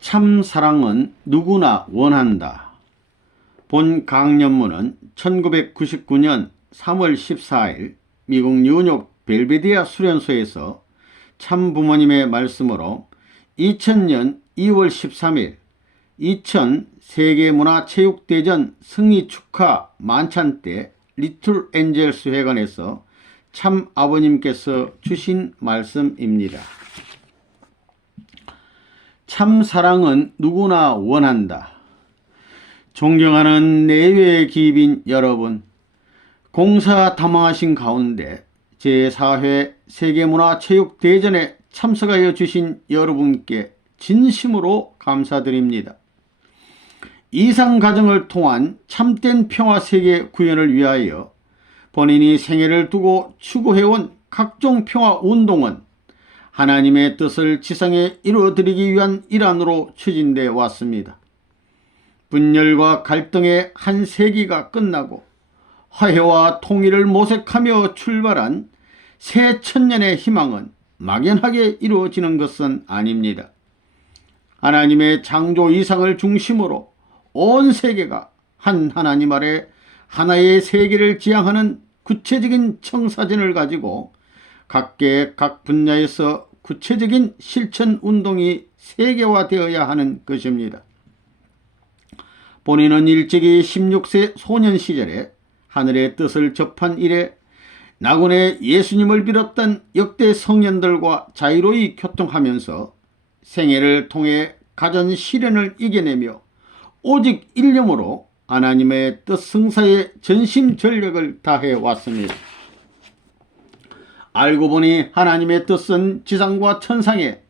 참 사랑은 누구나 원한다. 본 강연문은 1999년 3월 14일 미국 뉴욕 벨베디아 수련소에서 참 부모님의 말씀으로 2000년 2월 13일 2000 세계문화체육대전 승리 축하 만찬 때 리틀 엔젤스 회관에서 참 아버님께서 주신 말씀입니다. 참 사랑은 누구나 원한다. 존경하는 내외 기빈 여러분, 공사담화하신 가운데 제4회 세계문화체육대전에 참석하여 주신 여러분께 진심으로 감사드립니다. 이상가정을 통한 참된 평화세계 구현을 위하여 본인이 생애를 두고 추구해온 각종 평화운동은 하나님의 뜻을 지상에 이루어드리기 위한 일환으로 추진되어 왔습니다. 분열과 갈등의 한 세기가 끝나고 화해와 통일을 모색하며 출발한 새 천년의 희망은 막연하게 이루어지는 것은 아닙니다. 하나님의 창조 이상을 중심으로 온 세계가 한 하나님 아래 하나의 세계를 지향하는 구체적인 청사진을 가지고 각계 각 분야에서 구체적인 실천 운동이 세계화되어야 하는 것입니다. 본인은 일찍이 16세 소년 시절에 하늘의 뜻을 접한 이래 나군의 예수님을 비롯한 역대 성년들과 자유로이 교통하면서 생애를 통해 가전 시련을 이겨내며 오직 일념으로 하나님의 뜻 성사에 전심전력을 다해 왔습니다. 알고 보니 하나님의 뜻은 지상과 천상에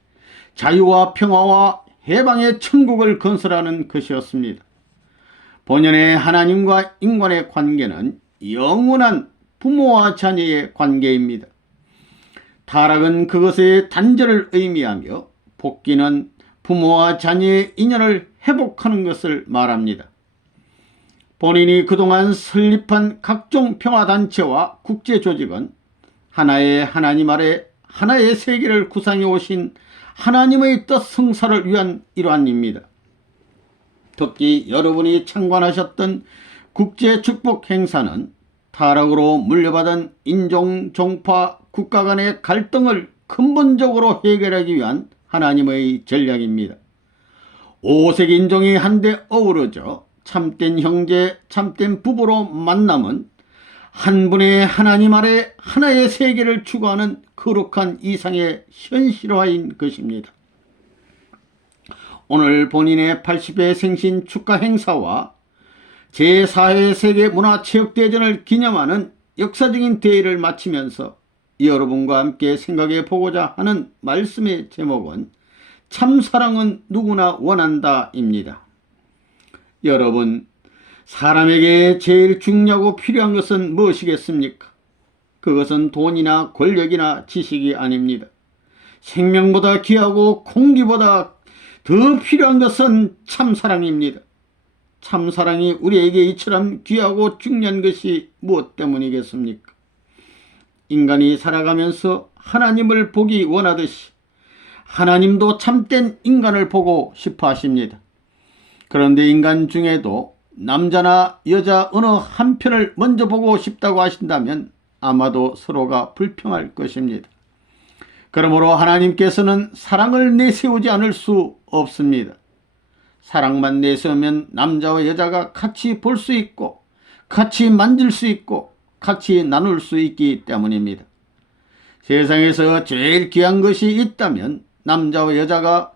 자유와 평화와 해방의 천국을 건설하는 것이었습니다. 본연의 하나님과 인간의 관계는 영원한 부모와 자녀의 관계입니다. 타락은 그것의 단절을 의미하며 복귀는 부모와 자녀의 인연을 회복하는 것을 말합니다. 본인이 그동안 설립한 각종 평화단체와 국제조직은 하나의 하나님 아래 하나의 세계를 구상해 오신 하나님의 뜻 성사를 위한 일환입니다. 특히 여러분이 참관하셨던 국제축복 행사는 타락으로 물려받은 인종, 종파, 국가 간의 갈등을 근본적으로 해결하기 위한 하나님의 전략입니다. 5색 인종이 한데 어우러져 참된 형제, 참된 부부로 만남은 한 분의 하나님 아래 하나의 세계를 추구하는 거룩한 이상의 현실화인 것입니다. 오늘 본인의 80회 생신 축하 행사와 제4회 세계문화체육대전을 기념하는 역사적인 대회를 마치면서 여러분과 함께 생각해 보고자 하는 말씀의 제목은 참 사랑은 누구나 원한다입니다. 여러분, 사람에게 제일 중요하고 필요한 것은 무엇이겠습니까? 그것은 돈이나 권력이나 지식이 아닙니다. 생명보다 귀하고 공기보다 더 필요한 것은 참사랑입니다. 참사랑이 우리에게 이처럼 귀하고 중요한 것이 무엇 때문이겠습니까? 인간이 살아가면서 하나님을 보기 원하듯이 하나님도 참된 인간을 보고 싶어 하십니다. 그런데 인간 중에도 남자나 여자 어느 한편을 먼저 보고 싶다고 하신다면 아마도 서로가 불평할 것입니다. 그러므로 하나님께서는 사랑을 내세우지 않을 수 없습니다. 사랑만 내세우면 남자와 여자가 같이 볼 수 있고 같이 만질 수 있고 같이 나눌 수 있기 때문입니다. 세상에서 제일 귀한 것이 있다면 남자와 여자가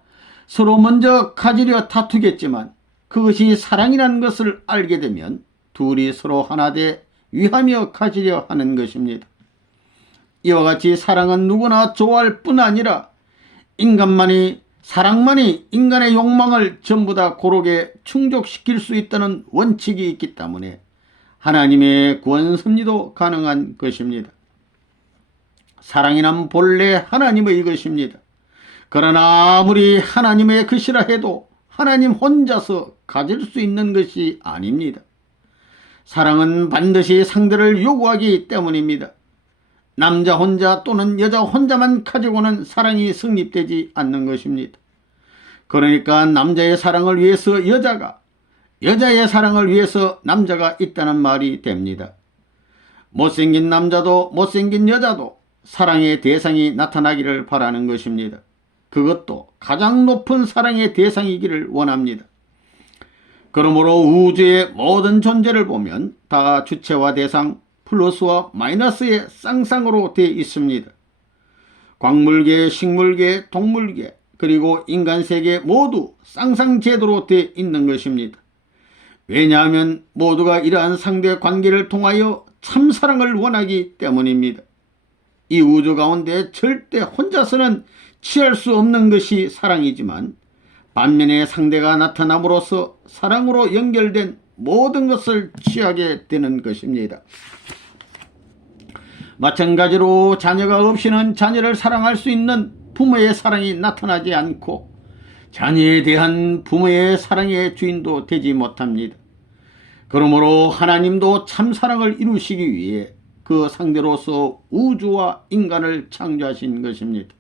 서로 먼저 가지려 다투겠지만 그것이 사랑이라는 것을 알게 되면 둘이 서로 하나 돼 위하며 가지려 하는 것입니다. 이와 같이 사랑은 누구나 좋아할 뿐 아니라 사랑만이 인간의 욕망을 전부 다 고르게 충족시킬 수 있다는 원칙이 있기 때문에 하나님의 구원 섭리도 가능한 것입니다. 사랑이란 본래 하나님의 것입니다. 그러나 아무리 하나님의 것이라 해도 하나님 혼자서 가질 수 있는 것이 아닙니다. 사랑은 반드시 상대를 요구하기 때문입니다. 남자 혼자 또는 여자 혼자만 가지고는 사랑이 성립되지 않는 것입니다. 그러니까 남자의 사랑을 위해서 여자가, 여자의 사랑을 위해서 남자가 있다는 말이 됩니다. 못생긴 남자도 못생긴 여자도 사랑의 대상이 나타나기를 바라는 것입니다. 그것도 가장 높은 사랑의 대상이기를 원합니다. 그러므로 우주의 모든 존재를 보면 다 주체와 대상, 플러스와 마이너스의 쌍쌍으로 되어 있습니다. 광물계, 식물계, 동물계, 그리고 인간세계 모두 쌍쌍제도로 되어 있는 것입니다. 왜냐하면 모두가 이러한 상대 관계를 통하여 참사랑을 원하기 때문입니다. 이 우주 가운데 절대 혼자서는 취할 수 없는 것이 사랑이지만 반면에 상대가 나타남으로써 사랑으로 연결된 모든 것을 취하게 되는 것입니다. 마찬가지로 자녀가 없이는 자녀를 사랑할 수 있는 부모의 사랑이 나타나지 않고 자녀에 대한 부모의 사랑의 주인도 되지 못합니다. 그러므로 하나님도 참사랑을 이루시기 위해 그 상대로서 우주와 인간을 창조하신 것입니다.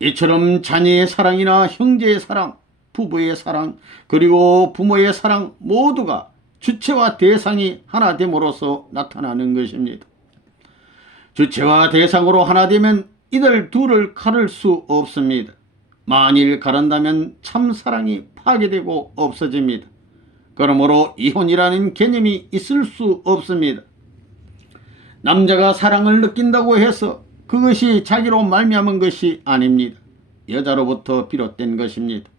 이처럼 자녀의 사랑이나 형제의 사랑, 부부의 사랑, 그리고 부모의 사랑 모두가 주체와 대상이 하나 됨으로써 나타나는 것입니다. 주체와 대상으로 하나 되면 이들 둘을 가를 수 없습니다. 만일 가른다면 참사랑이 파괴되고 없어집니다. 그러므로 이혼이라는 개념이 있을 수 없습니다. 남자가 사랑을 느낀다고 해서 그것이 자기로 말미암은 것이 아닙니다. 여자로부터 비롯된 것입니다.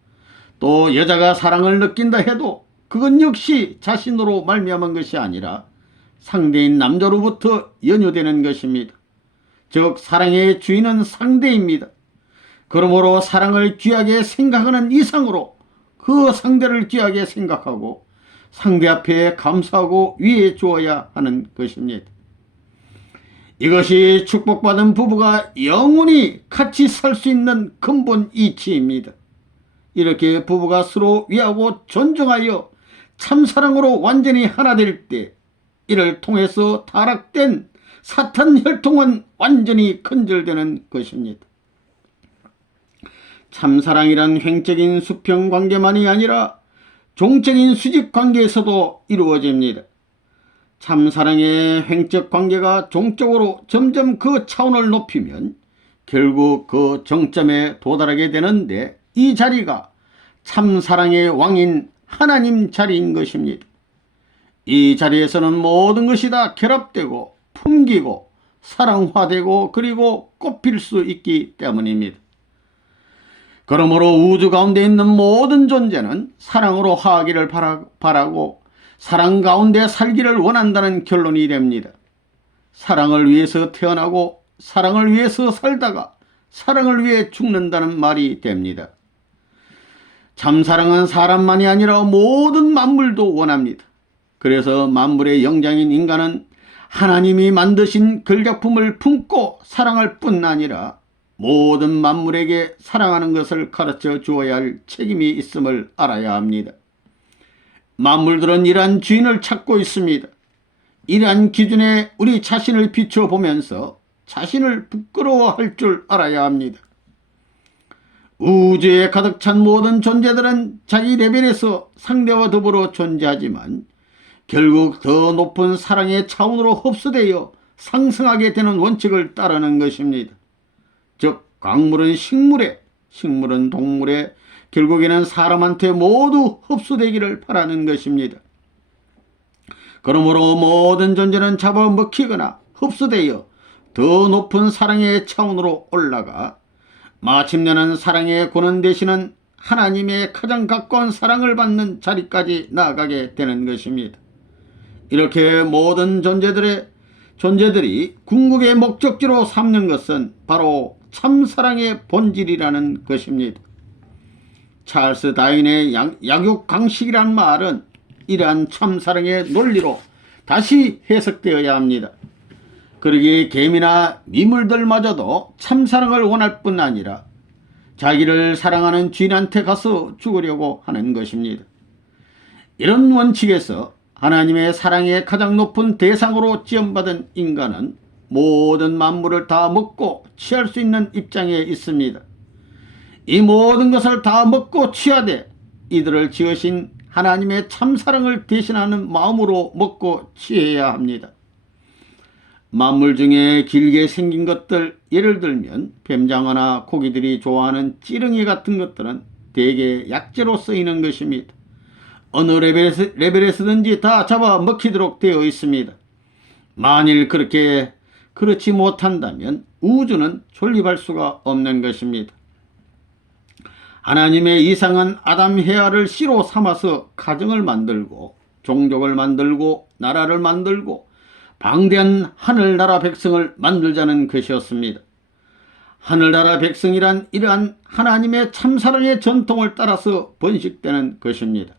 또 여자가 사랑을 느낀다 해도 그건 역시 자신으로 말미암은 것이 아니라 상대인 남자로부터 연유되는 것입니다. 즉 사랑의 주인은 상대입니다. 그러므로 사랑을 귀하게 생각하는 이상으로 그 상대를 귀하게 생각하고 상대 앞에 감사하고 위해 주어야 하는 것입니다. 이것이 축복받은 부부가 영원히 같이 살 수 있는 근본 이치입니다. 이렇게 부부가 서로 위하고 존중하여 참사랑으로 완전히 하나 될 때 이를 통해서 타락된 사탄 혈통은 완전히 근절되는 것입니다. 참사랑이란 횡적인 수평관계만이 아니라 종적인 수직관계에서도 이루어집니다. 참사랑의 횡적 관계가 종적으로 점점 그 차원을 높이면 결국 그 정점에 도달하게 되는데 이 자리가 참사랑의 왕인 하나님 자리인 것입니다. 이 자리에서는 모든 것이 다 결합되고 품기고 사랑화되고 그리고 꽃필 수 있기 때문입니다. 그러므로 우주 가운데 있는 모든 존재는 사랑으로 화하기를 바라고 사랑 가운데 살기를 원한다는 결론이 됩니다. 사랑을 위해서 태어나고 사랑을 위해서 살다가 사랑을 위해 죽는다는 말이 됩니다. 참사랑은 사람만이 아니라 모든 만물도 원합니다. 그래서 만물의 영장인 인간은 하나님이 만드신 걸작품을 품고 사랑할 뿐 아니라 모든 만물에게 사랑하는 것을 가르쳐 주어야 할 책임이 있음을 알아야 합니다. 만물들은 이러한 주인을 찾고 있습니다. 이러한 기준에 우리 자신을 비춰보면서 자신을 부끄러워할 줄 알아야 합니다. 우주에 가득 찬 모든 존재들은 자기 레벨에서 상대와 더불어 존재하지만 결국 더 높은 사랑의 차원으로 흡수되어 상승하게 되는 원칙을 따르는 것입니다. 즉 광물은 식물에, 식물은 동물에, 결국에는 사람한테 모두 흡수되기를 바라는 것입니다. 그러므로 모든 존재는 잡아먹히거나 흡수되어 더 높은 사랑의 차원으로 올라가 마침내는 사랑의 권한 되시는 하나님의 가장 가까운 사랑을 받는 자리까지 나아가게 되는 것입니다. 이렇게 모든 존재들이 궁극의 목적지로 삼는 것은 바로 참사랑의 본질이라는 것입니다. 찰스 다윈의 약육강식이란 말은 이러한 참사랑의 논리로 다시 해석되어야 합니다. 그러기에 개미나 미물들마저도 참사랑을 원할 뿐 아니라 자기를 사랑하는 주인한테 가서 죽으려고 하는 것입니다. 이런 원칙에서 하나님의 사랑의 가장 높은 대상으로 지원받은 인간은 모든 만물을 다 먹고 취할 수 있는 입장에 있습니다. 이 모든 것을 다 먹고 취하되 이들을 지으신 하나님의 참사랑을 대신하는 마음으로 먹고 취해야 합니다. 만물 중에 길게 생긴 것들, 예를 들면 뱀장어나 고기들이 좋아하는 찌릉이 같은 것들은 대개 약재로 쓰이는 것입니다. 어느 레벨에서든지 다 잡아 먹히도록 되어 있습니다. 만일 그렇지 못한다면 우주는 존립할 수가 없는 것입니다. 하나님의 이상은 아담 헤아를 씨로 삼아서 가정을 만들고 종족을 만들고 나라를 만들고 방대한 하늘나라 백성을 만들자는 것이었습니다. 하늘나라 백성이란 이러한 하나님의 참사랑의 전통을 따라서 번식되는 것입니다.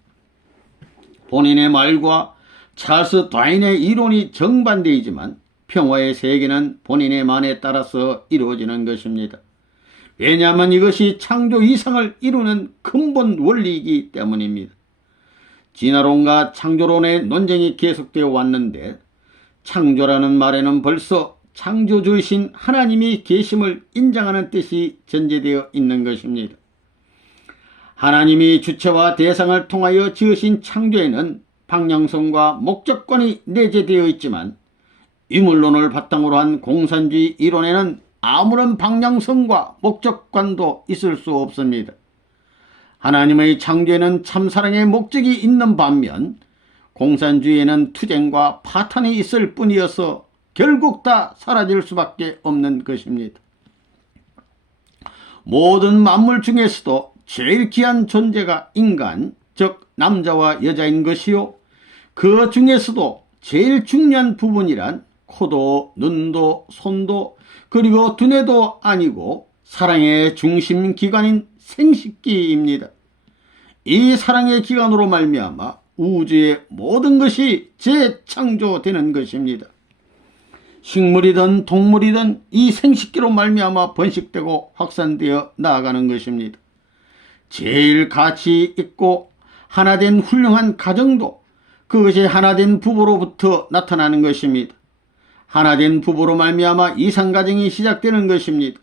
본인의 말과 찰스 다윈의 이론이 정반대이지만 평화의 세계는 본인의 말에 따라서 이루어지는 것입니다. 왜냐하면 이것이 창조 이상을 이루는 근본 원리이기 때문입니다. 진화론과 창조론의 논쟁이 계속되어 왔는데 창조라는 말에는 벌써 창조주이신 하나님이 계심을 인정하는 뜻이 전제되어 있는 것입니다. 하나님이 주체와 대상을 통하여 지으신 창조에는 방향성과 목적관이 내재되어 있지만 유물론을 바탕으로 한 공산주의 이론에는 아무런 방향성과 목적관도 있을 수 없습니다. 하나님의 창조에는 참사랑의 목적이 있는 반면 공산주의에는 투쟁과 파탄이 있을 뿐이어서 결국 다 사라질 수밖에 없는 것입니다. 모든 만물 중에서도 제일 귀한 존재가 인간, 즉 남자와 여자인 것이요, 그 중에서도 제일 중요한 부분이란 코도 눈도 손도 그리고 두뇌도 아니고 사랑의 중심 기관인 생식기입니다. 이 사랑의 기관으로 말미암아 우주의 모든 것이 재창조되는 것입니다. 식물이든 동물이든 이 생식기로 말미암아 번식되고 확산되어 나아가는 것입니다. 제일 가치 있고 하나된 훌륭한 가정도 그것이 하나된 부부로부터 나타나는 것입니다. 하나된 부부로 말미암아 이상가정이 시작되는 것입니다.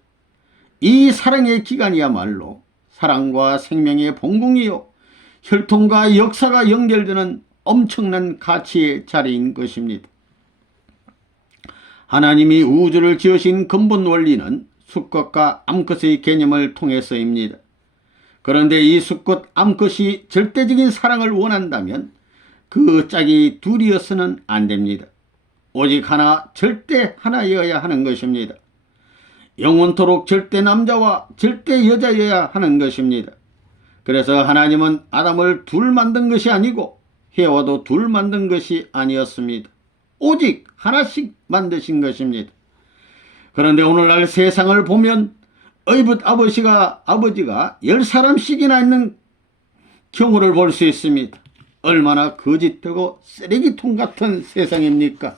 이 사랑의 기간이야말로 사랑과 생명의 본궁이요 혈통과 역사가 연결되는 엄청난 가치의 자리인 것입니다. 하나님이 우주를 지으신 근본 원리는 수컷과 암컷의 개념을 통해서입니다. 그런데 이 수컷 암컷이 절대적인 사랑을 원한다면 그 짝이 둘이어서는 안 됩니다. 오직 하나, 절대 하나여야 하는 것입니다. 영원토록 절대 남자와 절대 여자여야 하는 것입니다. 그래서 하나님은 아담을 둘 만든 것이 아니고 해와도 둘 만든 것이 아니었습니다. 오직 하나씩 만드신 것입니다. 그런데 오늘날 세상을 보면 의붓 아버지가 10사람씩이나 있는 경우를 볼 수 있습니다. 얼마나 거짓되고 쓰레기통 같은 세상입니까?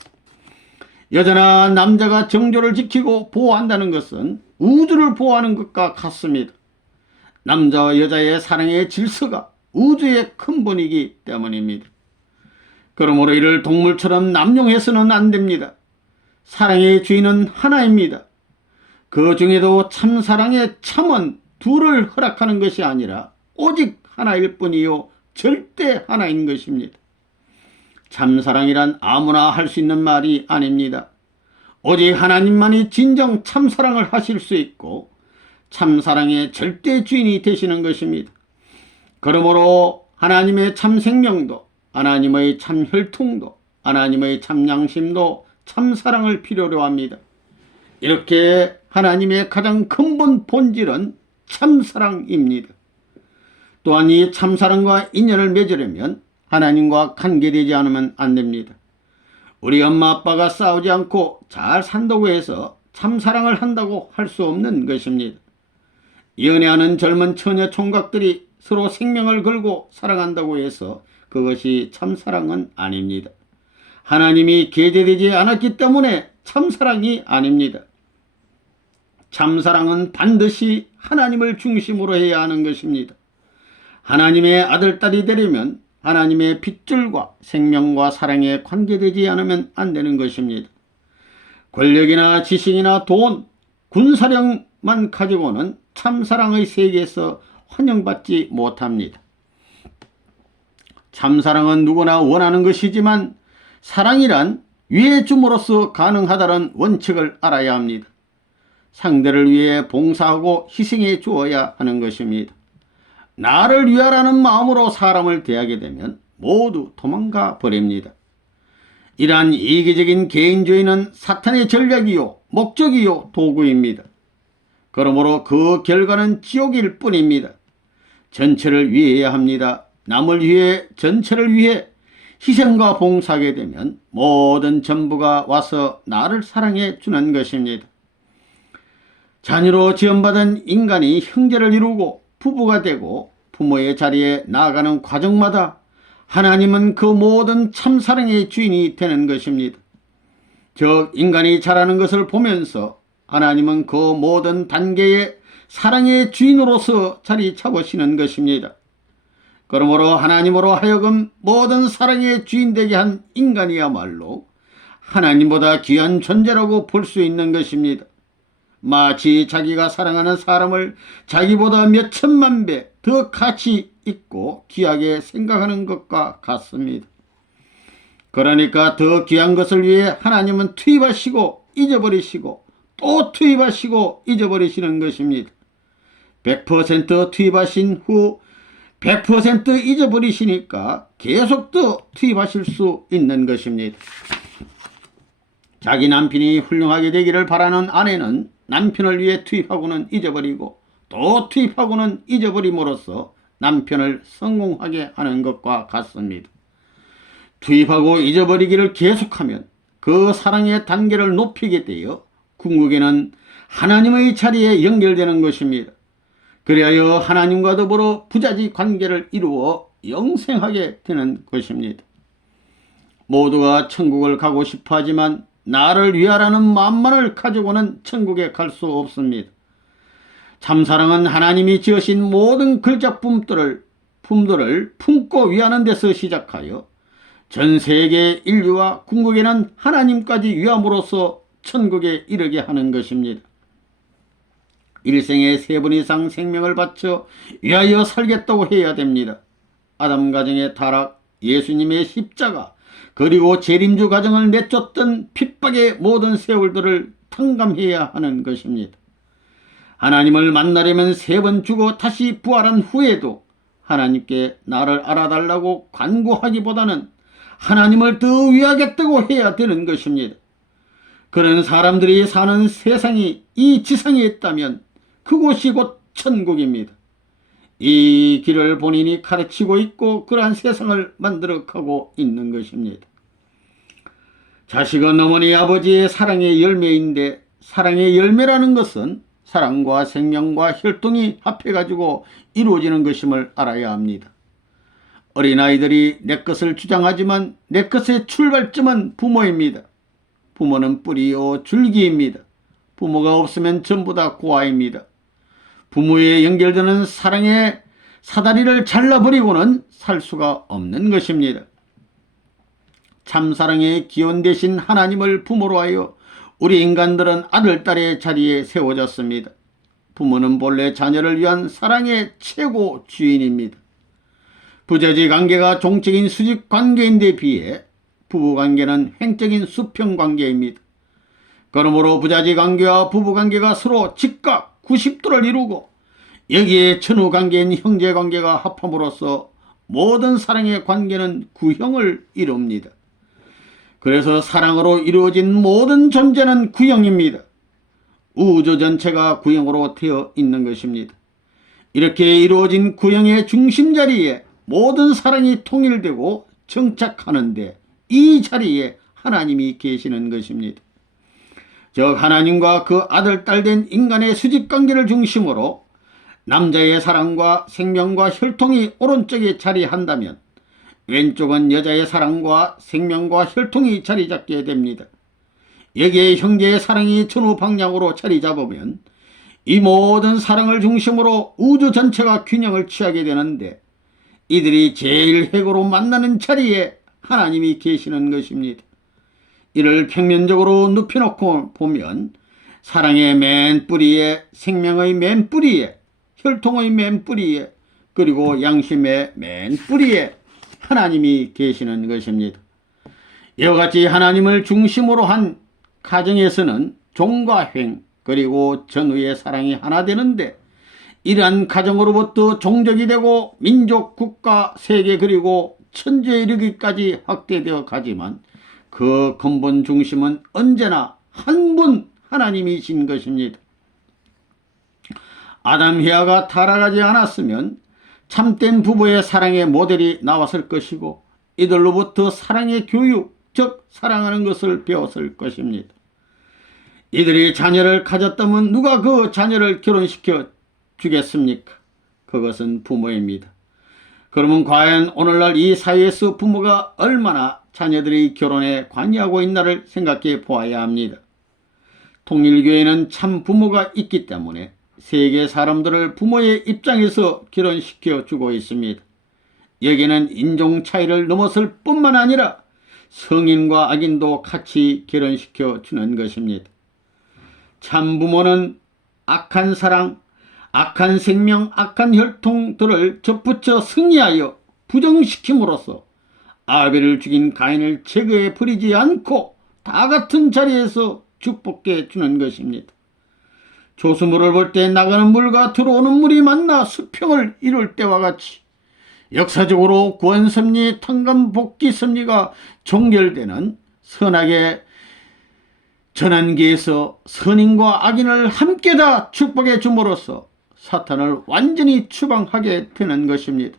여자나 남자가 정조를 지키고 보호한다는 것은 우주를 보호하는 것과 같습니다. 남자와 여자의 사랑의 질서가 우주의 근본이기 때문입니다. 그러므로 이를 동물처럼 남용해서는 안 됩니다. 사랑의 주인은 하나입니다. 그 중에도 참사랑의 참은 둘을 허락하는 것이 아니라 오직 하나일 뿐이요 절대 하나인 것입니다. 참사랑이란 아무나 할 수 있는 말이 아닙니다. 오직 하나님만이 진정 참사랑을 하실 수 있고 참사랑의 절대 주인이 되시는 것입니다. 그러므로 하나님의 참생명도 하나님의 참혈통도 하나님의 참양심도 참사랑을 필요로 합니다. 이렇게 하나님의 가장 근본 본질은 참사랑입니다. 또한 이 참사랑과 인연을 맺으려면 하나님과 관계되지 않으면 안 됩니다. 우리 엄마 아빠가 싸우지 않고 잘 산다고 해서 참사랑을 한다고 할 수 없는 것입니다. 연애하는 젊은 처녀 총각들이 서로 생명을 걸고 사랑한다고 해서 그것이 참사랑은 아닙니다. 하나님이 계제되지 않았기 때문에 참사랑이 아닙니다. 참사랑은 반드시 하나님을 중심으로 해야 하는 것입니다. 하나님의 아들, 딸이 되려면 하나님의 핏줄과 생명과 사랑에 관계되지 않으면 안 되는 것입니다. 권력이나 지식이나 돈, 군사력만 가지고는 참사랑의 세계에서 환영받지 못합니다. 참사랑은 누구나 원하는 것이지만 사랑이란 위해 줌으로써 가능하다는 원칙을 알아야 합니다. 상대를 위해 봉사하고 희생해 주어야 하는 것입니다. 나를 위하라는 마음으로 사람을 대하게 되면 모두 도망가 버립니다. 이러한 이기적인 개인주의는 사탄의 전략이요 목적이요 도구입니다. 그러므로 그 결과는 지옥일 뿐입니다. 전체를 위해야 합니다. 남을 위해 전체를 위해 희생과 봉사하게 되면 모든 전부가 와서 나를 사랑해 주는 것입니다. 자녀로 지원받은 인간이 형제를 이루고 부부가 되고 부모의 자리에 나아가는 과정마다 하나님은 그 모든 참사랑의 주인이 되는 것입니다. 즉 인간이 자라는 것을 보면서 하나님은 그 모든 단계의 사랑의 주인으로서 자리 잡으시는 것입니다. 그러므로 하나님으로 하여금 모든 사랑의 주인 되게 한 인간이야말로 하나님보다 귀한 존재라고 볼 수 있는 것입니다. 마치 자기가 사랑하는 사람을 자기보다 몇 천만 배 더 가치 있고 귀하게 생각하는 것과 같습니다. 그러니까 더 귀한 것을 위해 하나님은 투입하시고 잊어버리시고 또 투입하시고 잊어버리시는 것입니다. 100% 투입하신 후 100% 잊어버리시니까 계속 더 투입하실 수 있는 것입니다. 자기 남편이 훌륭하게 되기를 바라는 아내는 남편을 위해 투입하고는 잊어버리고 또 투입하고는 잊어버림으로써 남편을 성공하게 하는 것과 같습니다. 투입하고 잊어버리기를 계속하면 그 사랑의 단계를 높이게 되어 궁극에는 하나님의 자리에 연결되는 것입니다. 그리하여 하나님과 더불어 부자지 관계를 이루어 영생하게 되는 것입니다. 모두가 천국을 가고 싶어 하지만 나를 위하라는 마음만을 가지고는 천국에 갈 수 없습니다. 참사랑은 하나님이 지으신 모든 걸작품들을 품고 위하는 데서 시작하여 전 세계 인류와 궁극에는 하나님까지 위함으로써 천국에 이르게 하는 것입니다. 일생에 3번 이상 생명을 바쳐 위하여 살겠다고 해야 됩니다. 아담 가정의 타락, 예수님의 십자가, 그리고 재림주 가정을 내쫓던 핍박의 모든 세월들을 탕감해야 하는 것입니다. 하나님을 만나려면 3번 죽어 다시 부활한 후에도 하나님께 나를 알아달라고 간구하기보다는 하나님을 더 위하겠다고 해야 되는 것입니다. 그런 사람들이 사는 세상이 이 지상에 있다면 그곳이 곧 천국입니다. 이 길을 본인이 가르치고 있고 그러한 세상을 만들어가고 있는 것입니다. 자식은 어머니 아버지의 사랑의 열매인데 사랑의 열매라는 것은 사랑과 생명과 혈통이 합해가지고 이루어지는 것임을 알아야 합니다. 어린아이들이 내 것을 주장하지만 내 것의 출발점은 부모입니다. 부모는 뿌리요 줄기입니다. 부모가 없으면 전부 다 고아입니다. 부모에 연결되는 사랑의 사다리를 잘라버리고는 살 수가 없는 것입니다. 참사랑의 기원 되신 하나님을 부모로 하여 우리 인간들은 아들, 딸의 자리에 세워졌습니다. 부모는 본래 자녀를 위한 사랑의 최고 주인입니다. 부자지 관계가 종적인 수직 관계인데 비해 부부관계는 횡적인 수평관계입니다. 그러므로 부자지 관계와 부부관계가 서로 직각 90도를 이루고 여기에 천우관계인 형제관계가 합함으로써 모든 사랑의 관계는 구형을 이룹니다. 그래서 사랑으로 이루어진 모든 존재는 구형입니다. 우주 전체가 구형으로 되어 있는 것입니다. 이렇게 이루어진 구형의 중심 자리에 모든 사랑이 통일되고 정착하는데 이 자리에 하나님이 계시는 것입니다. 즉 하나님과 그 아들, 딸 된 인간의 수직관계를 중심으로 남자의 사랑과 생명과 혈통이 오른쪽에 자리한다면 왼쪽은 여자의 사랑과 생명과 혈통이 자리 잡게 됩니다. 여기에 형제의 사랑이 전후 방향으로 자리 잡으면 이 모든 사랑을 중심으로 우주 전체가 균형을 취하게 되는데 이들이 제일 핵으로 만나는 자리에 하나님이 계시는 것입니다. 이를 평면적으로 눕혀놓고 보면 사랑의 맨 뿌리에, 생명의 맨 뿌리에, 혈통의 맨 뿌리에, 그리고 양심의 맨 뿌리에 하나님이 계시는 것입니다. 이와 같이 하나님을 중심으로 한 가정에서는 종과 횡 그리고 전후의 사랑이 하나 되는데, 이러한 가정으로부터 종족이 되고 민족, 국가, 세계 그리고 천지에 이르기까지 확대되어 가지만 그 근본 중심은 언제나 한 분 하나님이신 것입니다. 아담 헤아가 타락하지 않았으면 참된 부부의 사랑의 모델이 나왔을 것이고, 이들로부터 사랑의 교육, 즉 사랑하는 것을 배웠을 것입니다. 이들이 자녀를 가졌다면 누가 그 자녀를 결혼시켜 주겠습니까? 그것은 부모입니다. 그러면 과연 오늘날 이 사회에서 부모가 얼마나 자녀들의 결혼에 관여하고 있나를 생각해 보아야 합니다. 통일교회는 참 부모가 있기 때문에 세계 사람들을 부모의 입장에서 결혼시켜 주고 있습니다. 여기는 인종 차이를 넘어설 뿐만 아니라 성인과 악인도 같이 결혼시켜 주는 것입니다. 참 부모는 악한 사랑, 악한 생명, 악한 혈통들을 접붙여 승리하여 부정시킴으로써 아벨을 죽인 가인을 제거해 버리지 않고 다 같은 자리에서 축복해 주는 것입니다. 조수물을 볼 때 나가는 물과 들어오는 물이 만나 수평을 이룰 때와 같이 역사적으로 구원섭리, 탕감복귀섭리가 종결되는 선악의 전환기에서 선인과 악인을 함께 다 축복해 줌으로써 사탄을 완전히 추방하게 되는 것입니다.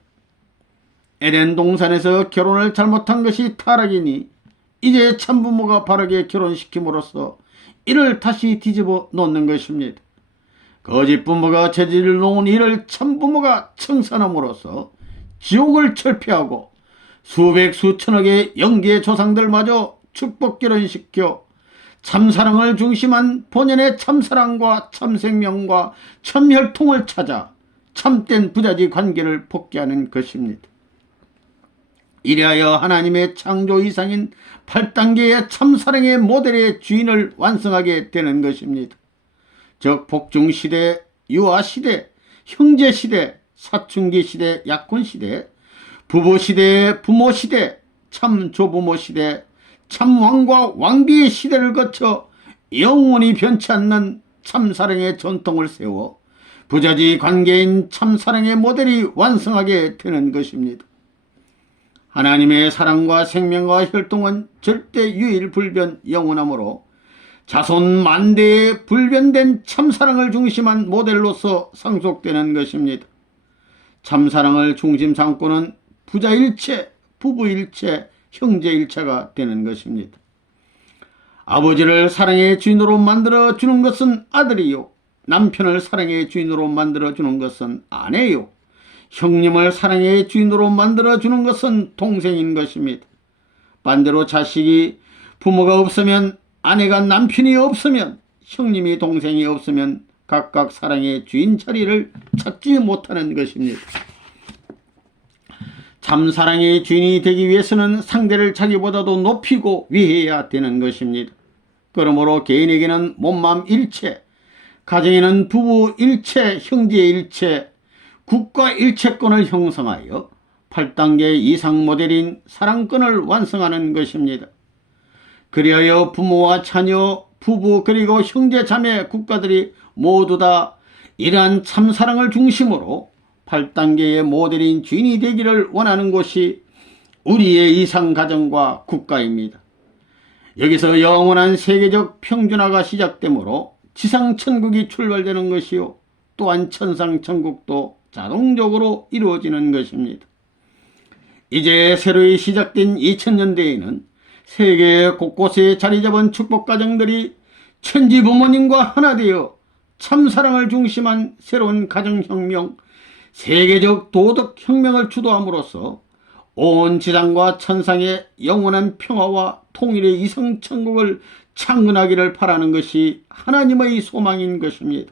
에덴 동산에서 결혼을 잘못한 것이 타락이니 이제 참부모가 바르게 결혼시킴으로써 이를 다시 뒤집어 놓는 것입니다. 거짓 부모가 저지를 놓은 이를 참부모가 청산함으로써 지옥을 철폐하고 수백 수천억의 영계의 조상들마저 축복 결혼시켜 참사랑을 중심한 본연의 참사랑과 참생명과 참혈통을 찾아 참된 부자지 관계를 복귀하는 것입니다. 이리하여 하나님의 창조 이상인 8단계의 참사랑의 모델의 주인을 완성하게 되는 것입니다. 즉 복중시대, 유아시대, 형제시대, 사춘기시대, 약혼시대, 부부시대, 부모시대, 참조부모시대, 참왕과 왕비의 시대를 거쳐 영원히 변치 않는 참사랑의 전통을 세워 부자지 관계인 참사랑의 모델이 완성하게 되는 것입니다. 하나님의 사랑과 생명과 혈통은 절대 유일불변 영원하므로 자손 만대의 불변된 참사랑을 중심한 모델로서 상속되는 것입니다. 참사랑을 중심 삼고는 부자일체, 부부일체, 형제일체가 되는 것입니다. 아버지를 사랑의 주인으로 만들어주는 것은 아들이요, 남편을 사랑의 주인으로 만들어주는 것은 아내요, 형님을 사랑의 주인으로 만들어주는 것은 동생인 것입니다. 반대로 자식이 부모가 없으면, 아내가 남편이 없으면, 형님이 동생이 없으면 각각 사랑의 주인 자리를 찾지 못하는 것입니다. 참사랑의 주인이 되기 위해서는 상대를 자기보다도 높이고 위해야 되는 것입니다. 그러므로 개인에게는 몸맘 일체, 가정에는 부부 일체, 형제 일체, 국가 일체권을 형성하여 8단계 이상 모델인 사랑권을 완성하는 것입니다. 그리하여 부모와 자녀, 부부 그리고 형제 자매 국가들이 모두 다 이러한 참사랑을 중심으로 8단계의 모델인 주인이 되기를 원하는 곳이 우리의 이상가정과 국가입니다. 여기서 영원한 세계적 평준화가 시작되므로 지상천국이 출발되는 것이요, 또한 천상천국도 자동적으로 이루어지는 것입니다. 이제 새로이 시작된 2000년대에는 세계 곳곳에 자리 잡은 축복가정들이 천지 부모님과 하나 되어 참사랑을 중심한 새로운 가정혁명, 세계적 도덕혁명을 주도함으로써 온 지상과 천상의 영원한 평화와 통일의 이상천국을 창건하기를 바라는 것이 하나님의 소망인 것입니다.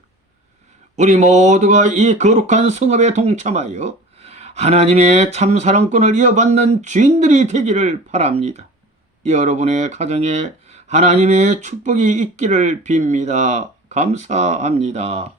우리 모두가 이 거룩한 성업에 동참하여 하나님의 참사랑권을 이어받는 주인들이 되기를 바랍니다. 여러분의 가정에 하나님의 축복이 있기를 빕니다. 감사합니다.